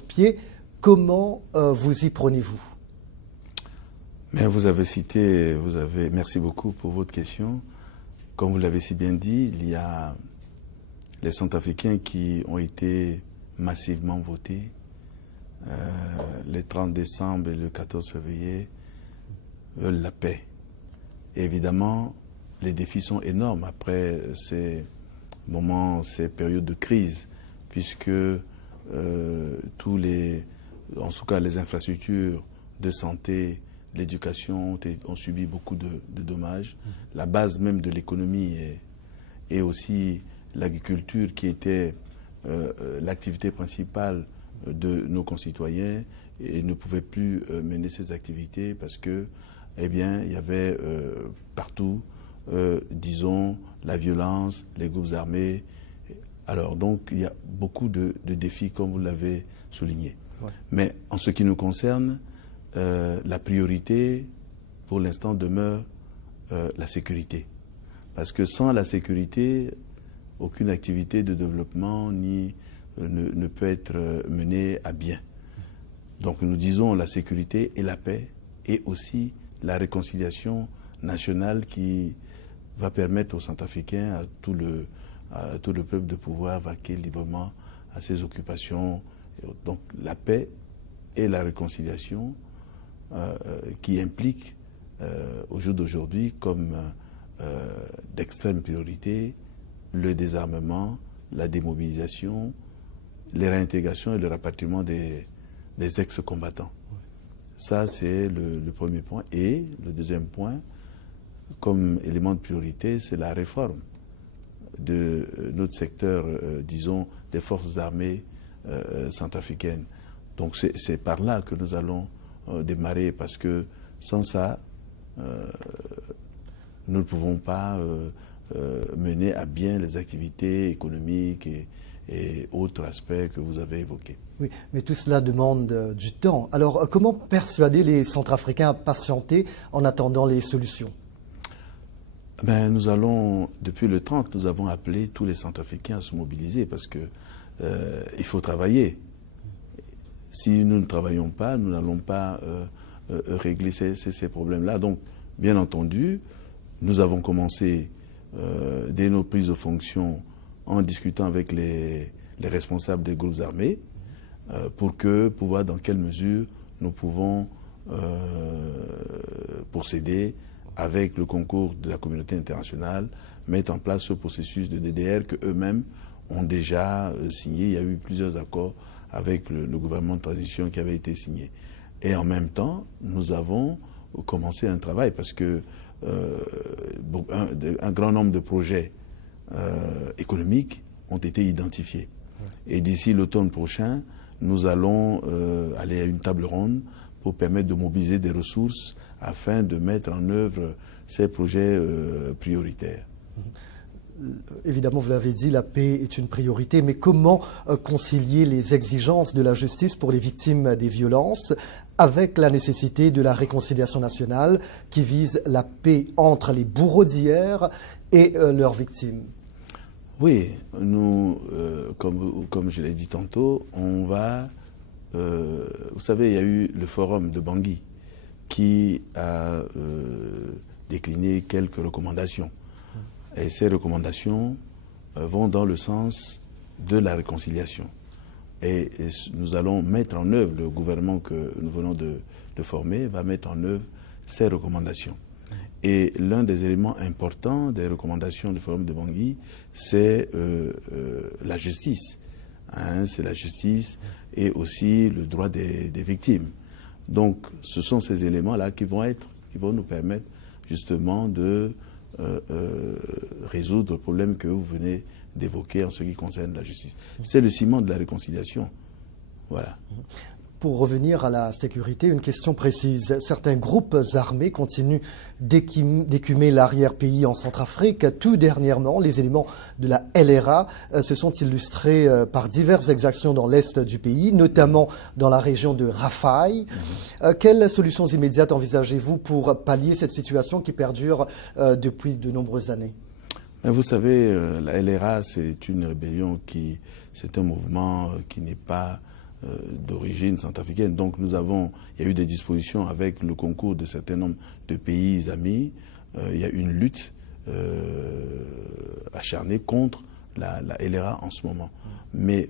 pied. Comment vous y prenez-vous? Mais merci beaucoup pour votre question. Comme vous l'avez si bien dit, il y a les Centrafricains qui ont été massivement votés les 30 décembre et le 14 février veulent la paix. Et évidemment, les défis sont énormes après ces moments, ces périodes de crise, puisque en tout cas les infrastructures de santé, l'éducation ont subi beaucoup de dommages. La base même de l'économie et aussi l'agriculture qui était l'activité principale de nos concitoyens et ne pouvait plus mener ces activités parce que, eh bien, il y avait partout, disons, la violence, les groupes armés. Alors donc, il y a beaucoup de défis, comme vous l'avez souligné. Ouais. Mais en ce qui nous concerne, la priorité, pour l'instant, demeure la sécurité. Parce que sans la sécurité, aucune activité de développement ne peut être menée à bien. Donc nous disons la sécurité et la paix et aussi la réconciliation nationale qui va permettre aux Centrafricains, à tout le peuple de pouvoir vaquer librement à ses occupations. Donc la paix et la réconciliation qui impliquent au jour d'aujourd'hui comme d'extrême priorité le désarmement, la démobilisation, les réintégrations et le rapatriement des ex-combattants. Oui. Ça, c'est le premier point. Et le deuxième point, comme élément de priorité, c'est la réforme de notre secteur, disons, des forces armées centrafricaines. Donc c'est par là que nous allons démarrer, parce que sans ça, nous ne pouvons pas mener à bien les activités économiques et autres aspects que vous avez évoqués. Oui, mais tout cela demande du temps. Alors, comment persuader les Centrafricains à patienter en attendant les solutions? Ben, depuis le 30, nous avons appelé tous les Centrafricains à se mobiliser parce que il faut travailler. Si nous ne travaillons pas, nous n'allons pas régler ces problèmes-là. Donc, bien entendu, nous avons commencé dès nos prises de fonction en discutant avec les responsables des groupes armés pour voir dans quelle mesure nous pouvons procéder avec le concours de la communauté internationale, mettre en place ce processus de DDR qu'eux-mêmes ont déjà signé. Il y a eu plusieurs accords avec le gouvernement de transition qui avait été signé. Et en même temps, nous avons commencé un travail parce que un grand nombre de projets économiques ont été identifiés. Et d'ici l'automne prochain, nous allons aller à une table ronde pour permettre de mobiliser des ressources afin de mettre en œuvre ces projets prioritaires. Évidemment, vous l'avez dit, la paix est une priorité, mais comment concilier les exigences de la justice pour les victimes des violences avec la nécessité de la réconciliation nationale qui vise la paix entre les bourreaux d'hier et leurs victimes? Oui, nous, comme je l'ai dit tantôt, on va... vous savez, il y a eu le forum de Bangui qui a décliné quelques recommandations. Et ces recommandations vont dans le sens de la réconciliation. Et nous allons mettre en œuvre, le gouvernement que nous venons de former va mettre en œuvre ces recommandations. Et l'un des éléments importants des recommandations du Forum de Bangui, c'est la justice. Hein, c'est la justice et aussi le droit des victimes. Donc, ce sont ces éléments-là qui vont nous permettre justement de résoudre le problème que vous venez d'évoquer en ce qui concerne la justice. C'est le ciment de la réconciliation. Voilà. Pour revenir à la sécurité, une question précise. Certains groupes armés continuent d'écumer l'arrière-pays en Centrafrique. Tout dernièrement, les éléments de la LRA se sont illustrés par diverses exactions dans l'est du pays, notamment dans la région de Rafai. Quelles solutions immédiates envisagez-vous pour pallier cette situation qui perdure depuis de nombreuses années? Vous savez, la LRA, c'est une rébellion c'est un mouvement qui n'est pas d'origine centrafricaine. Donc il y a eu des dispositions avec le concours de certain nombre de pays amis. Il y a une lutte acharnée contre la LRA en ce moment. Mais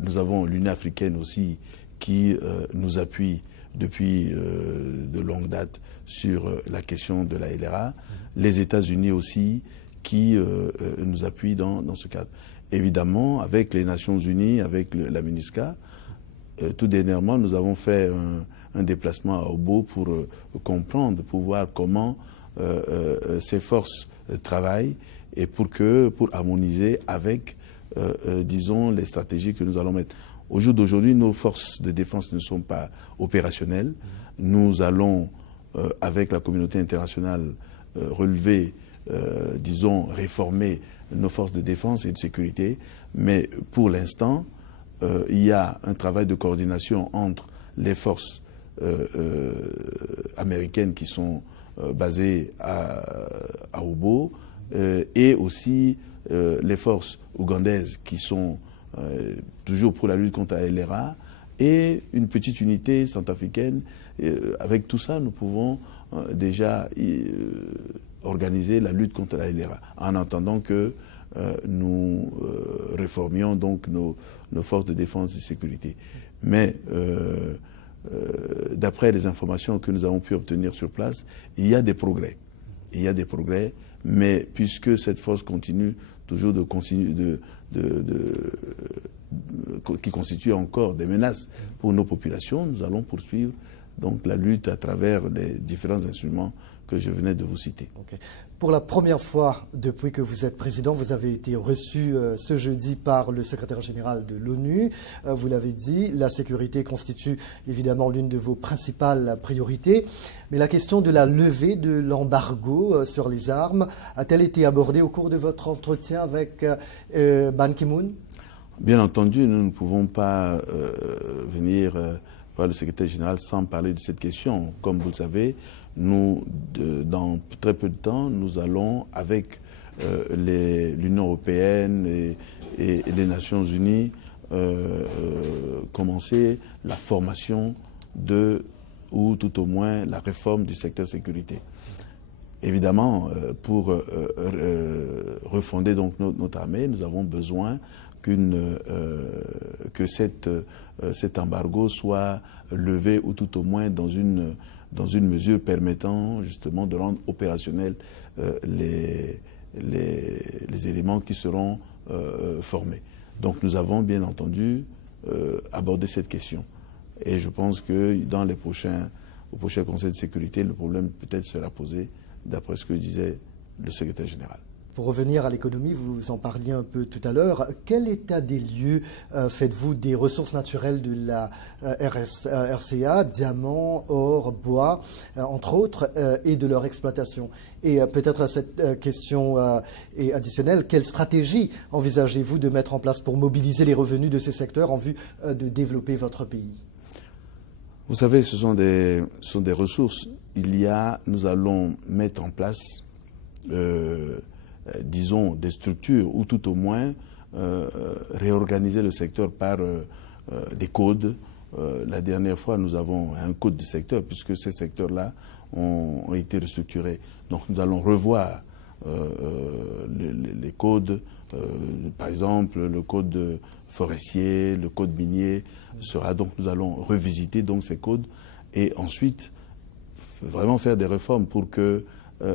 nous avons l'Union africaine aussi qui nous appuie depuis de longue date sur la question de la LRA. Les États-Unis aussi qui nous appuient dans ce cadre. Évidemment, avec les Nations Unies, avec la MINUSCA, tout dernièrement, nous avons fait un déplacement à Obo pour comprendre, pour voir comment ces forces travaillent et pour harmoniser avec, disons, les stratégies que nous allons mettre. Au jour d'aujourd'hui, nos forces de défense ne sont pas opérationnelles. Nous allons, avec la communauté internationale, relever, disons, réformer nos forces de défense et de sécurité. Mais pour l'instant, il y a un travail de coordination entre les forces américaines qui sont basées à Obo et aussi les forces ougandaises qui sont toujours pour la lutte contre la LRA et une petite unité centrafricaine. Avec tout ça, nous pouvons déjà organiser la lutte contre la LRA en attendant que nous réformions donc nos forces de défense et de sécurité. Mais d'après les informations que nous avons pu obtenir sur place, il y a des progrès. Il y a des progrès, mais puisque cette force continue toujours qui constitue encore des menaces pour nos populations, nous allons poursuivre donc la lutte à travers les différents instruments que je venais de vous citer. Okay. Pour la première fois depuis que vous êtes président, vous avez été reçu ce jeudi par le secrétaire général de l'ONU. Vous l'avez dit, la sécurité constitue évidemment l'une de vos principales priorités. Mais la question de la levée de l'embargo sur les armes a-t-elle été abordée au cours de votre entretien avec Ban Ki-moon? Bien entendu, nous ne pouvons pas venir voir le secrétaire général sans parler de cette question. Comme vous le savez, nous, dans très peu de temps, nous allons, avec l'Union européenne et les Nations unies, commencer la formation ou tout au moins la réforme du secteur sécurité. Évidemment, pour refonder donc notre armée, nous avons besoin que cet embargo soit levé ou tout au moins dans une mesure permettant justement de rendre opérationnels les éléments qui seront formés. Donc nous avons bien entendu abordé cette question. Et je pense que au prochain Conseil de sécurité, le problème peut-être sera posé d'après ce que disait le secrétaire général. Pour revenir à l'économie, vous en parliez un peu tout à l'heure. Quel état des lieux faites-vous des ressources naturelles de la RCA, diamants, or, bois, entre autres, et de leur exploitation? Et peut-être à cette question est additionnelle, quelle stratégie envisagez-vous de mettre en place pour mobiliser les revenus de ces secteurs en vue de développer votre pays? Vous savez, ce sont des ressources. Nous allons mettre en place disons, des structures ou tout au moins réorganiser le secteur par des codes. La dernière fois, nous avons un code du secteur puisque ces secteurs-là ont été restructurés. Donc nous allons revoir les codes, par exemple le code forestier, le code minier sera donc nous allons revisiter donc ces codes et ensuite vraiment faire des réformes pour que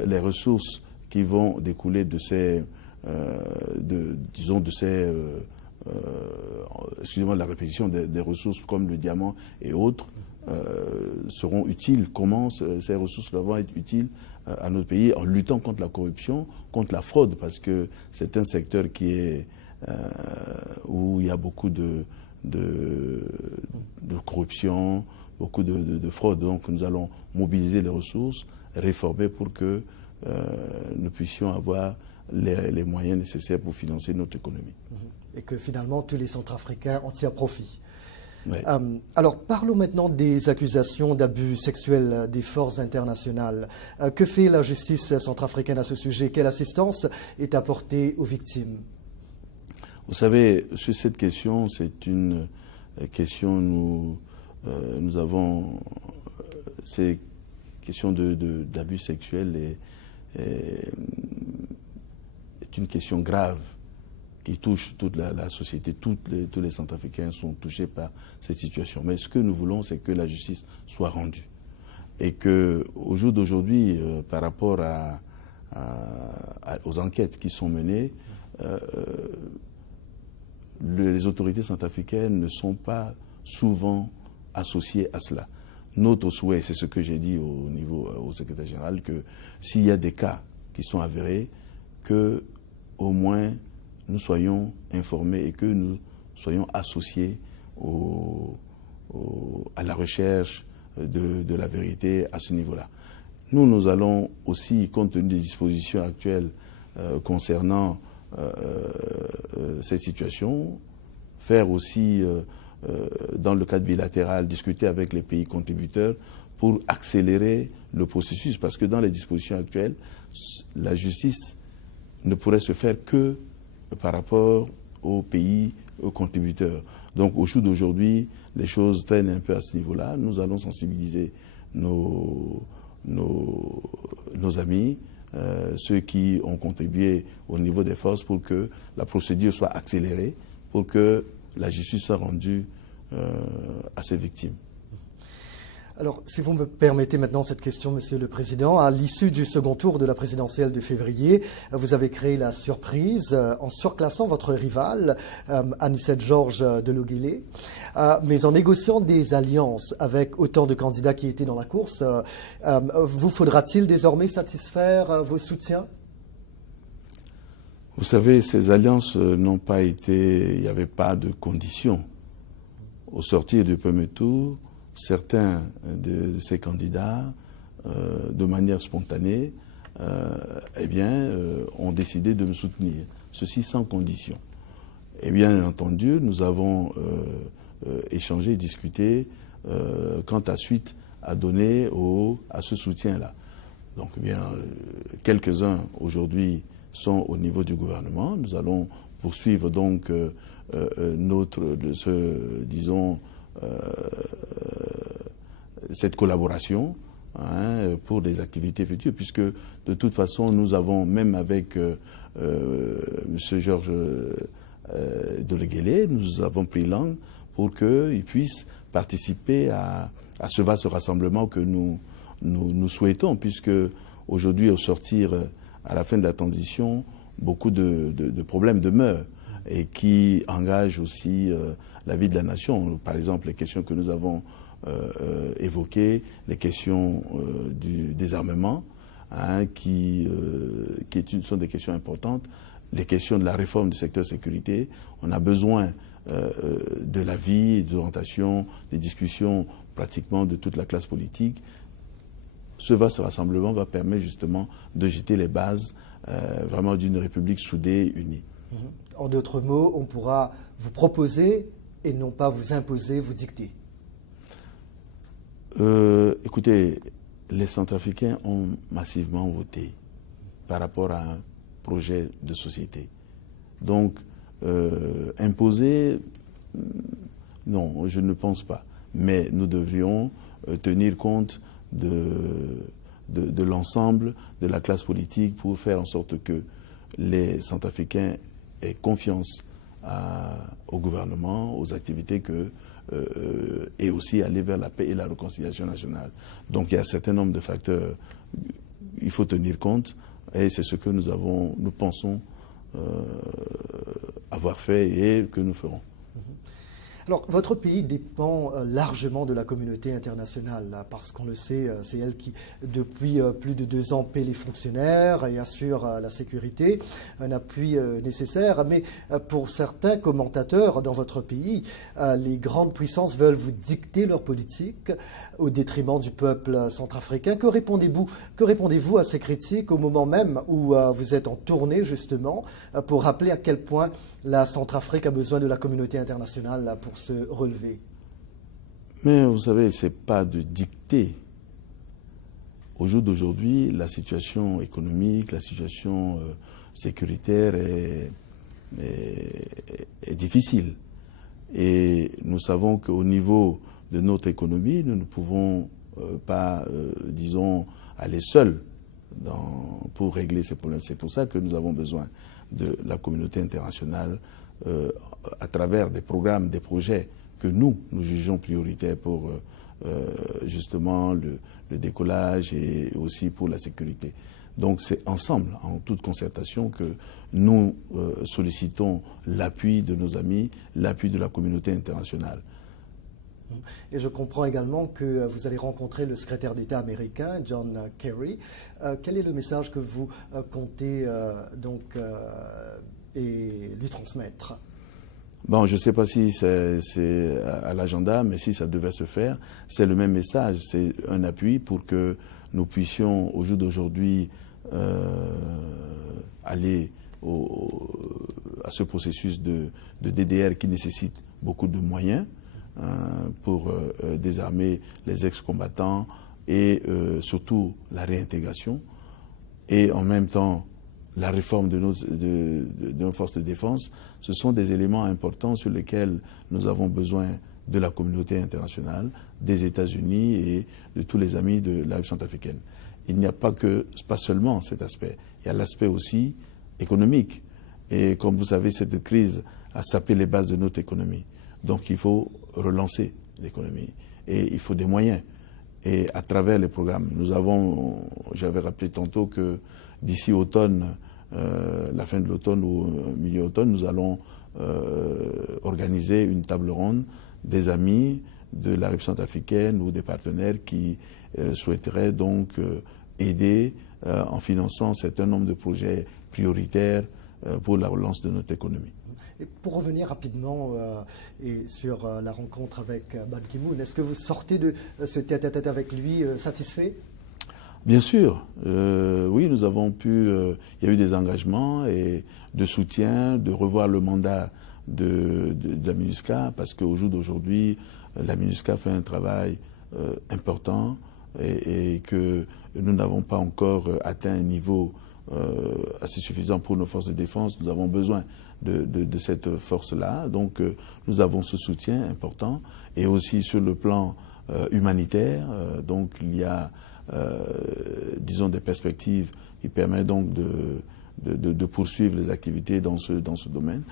les ressources qui vont découler de excusez-moi de la répétition, des ressources comme le diamant et autres seront utiles. Comment ces ressources vont être utiles à notre pays en luttant contre la corruption, contre la fraude, parce que c'est un secteur où il y a beaucoup de corruption, beaucoup de fraude. Donc nous allons mobiliser les ressources, réformer pour que nous puissions avoir les moyens nécessaires pour financer notre économie. Et que finalement tous les Centrafricains en tirent profit. Oui. Alors parlons maintenant des accusations d'abus sexuels des forces internationales. Que fait la justice centrafricaine à ce sujet? Quelle assistance est apportée aux victimes? Vous savez, sur cette question, c'est une questions, nous avons ces questions d'abus sexuels est une question grave qui touche toute la société. Tous les Centrafricains sont touchés par cette situation. Mais ce que nous voulons, c'est que la justice soit rendue. Et qu'au jour d'aujourd'hui, par rapport aux enquêtes qui sont menées, les autorités centrafricaines ne sont pas souvent associées à cela. Notre souhait, c'est ce que j'ai dit au secrétaire général, que s'il y a des cas qui sont avérés, que au moins nous soyons informés et que nous soyons associés à la recherche de la vérité à ce niveau-là. Nous allons aussi, compte tenu des dispositions actuelles concernant cette situation, faire aussi, dans le cadre bilatéral, discuter avec les pays contributeurs pour accélérer le processus. Parce que dans les dispositions actuelles, la justice ne pourrait se faire que par rapport aux pays contributeurs. Donc au jour d'aujourd'hui, les choses traînent un peu à ce niveau-là. Nous allons sensibiliser nos amis, ceux qui ont contribué au niveau des forces pour que la procédure soit accélérée, pour que la justice soit rendue à ces victimes. Alors, si vous me permettez maintenant cette question, Monsieur le Président, à l'issue du second tour de la présidentielle de février, vous avez créé la surprise en surclassant votre rival, Anicet Georges de Logele, mais en négociant des alliances avec autant de candidats qui étaient dans la course. Vous faudra-t-il désormais satisfaire vos soutiens? Vous savez, ces alliances n'ont pas été... Il n'y avait pas de conditions. Au sortir du premier tour, certains de ces candidats, de manière spontanée, ont décidé de me soutenir. Ceci sans condition. Et bien entendu, nous avons échangé, discuté quant à suite à donner à ce soutien-là. Donc, quelques-uns aujourd'hui sont au niveau du gouvernement. Nous allons poursuivre donc cette collaboration pour des activités futures, puisque de toute façon, nous avons, même avec M. Georges de Logele, nous avons pris langue pour qu'il puisse participer à ce vaste rassemblement que nous souhaitons, puisque aujourd'hui, au sortir, à la fin de la transition, beaucoup de problèmes demeurent et qui engagent aussi la vie de la nation. Par exemple, les questions que nous avons évoquées, les questions du désarmement, qui sont des questions importantes, les questions de la réforme du secteur sécurité. On a besoin de l'avis, de l'orientation, des discussions pratiquement de toute la classe politique. Ce vaste rassemblement va permettre justement de jeter les bases vraiment d'une république soudée, unie. En d'autres mots, on pourra vous proposer et non pas vous imposer, vous dicter. Écoutez, les Centrafricains ont massivement voté par rapport à un projet de société. Donc, imposer, non, je ne pense pas. Mais nous devions tenir compte de l'ensemble de la classe politique pour faire en sorte que les Centrafricains aient confiance au gouvernement, aux activités et aussi aller vers la paix et la réconciliation nationale. Donc il y a un certain nombre de facteurs, il faut tenir compte, et c'est ce que nous pensons avoir fait et que nous ferons. Alors, votre pays dépend largement de la communauté internationale, parce qu'on le sait, c'est elle qui, depuis plus de 2 ans, paie les fonctionnaires et assure la sécurité, un appui nécessaire. Mais pour certains commentateurs dans votre pays, les grandes puissances veulent vous dicter leur politique au détriment du peuple centrafricain. Que répondez-vous à ces critiques au moment même où vous êtes en tournée, justement, pour rappeler à quel point la Centrafrique a besoin de la communauté internationale pour se relever? Mais vous savez, ce n'est pas de dicter. Au jour d'aujourd'hui, la situation économique, la situation sécuritaire est difficile. Et nous savons qu'au niveau de notre économie, nous ne pouvons pas, disons, aller seuls pour régler ces problèmes. C'est pour ça que nous avons besoin de la communauté internationale à travers des programmes, des projets que nous jugeons prioritaires pour justement le décollage et aussi pour la sécurité. Donc c'est ensemble, en toute concertation, que nous sollicitons l'appui de nos amis, l'appui de la communauté internationale. Et je comprends également que vous allez rencontrer le secrétaire d'État américain, John Kerry. Quel est le message que vous comptez et lui transmettre? Bon, je ne sais pas si c'est à l'agenda, mais si ça devait se faire, c'est le même message. C'est un appui pour que nous puissions, au jour d'aujourd'hui, aller à ce processus de DDR qui nécessite beaucoup de moyens pour désarmer les ex-combattants et surtout la réintégration. Et en même temps, la réforme de nos forces de défense, ce sont des éléments importants sur lesquels nous avons besoin de la communauté internationale, des États-Unis et de tous les amis de la République centrafricaine. Il n'y a pas seulement cet aspect, il y a l'aspect aussi économique. Et comme vous savez, cette crise a sapé les bases de notre économie. Donc il faut relancer l'économie et il faut des moyens. Et à travers les programmes, j'avais rappelé tantôt que d'ici automne, la fin de l'automne ou milieu automne, nous allons organiser une table ronde des amis de la République centrafricaine ou des partenaires qui souhaiteraient donc aider en finançant un certain nombre de projets prioritaires pour la relance de notre économie. Et pour revenir rapidement sur la rencontre avec Ban Ki-moon, est-ce que vous sortez de ce tête-à-tête avec lui satisfait? Bien sûr, oui, nous avons pu, il y a eu des engagements et de soutien, de revoir le mandat de la MINUSCA, parce qu'au jour d'aujourd'hui, la MINUSCA fait un travail important et que nous n'avons pas encore atteint un niveau assez suffisant pour nos forces de défense. Nous avons besoin de cette force-là. Donc nous avons ce soutien important et aussi sur le plan humanitaire. Donc il y a disons des perspectives qui permettent donc de poursuivre les activités dans ce domaine.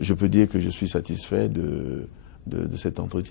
Je peux dire que je suis satisfait de cet entretien.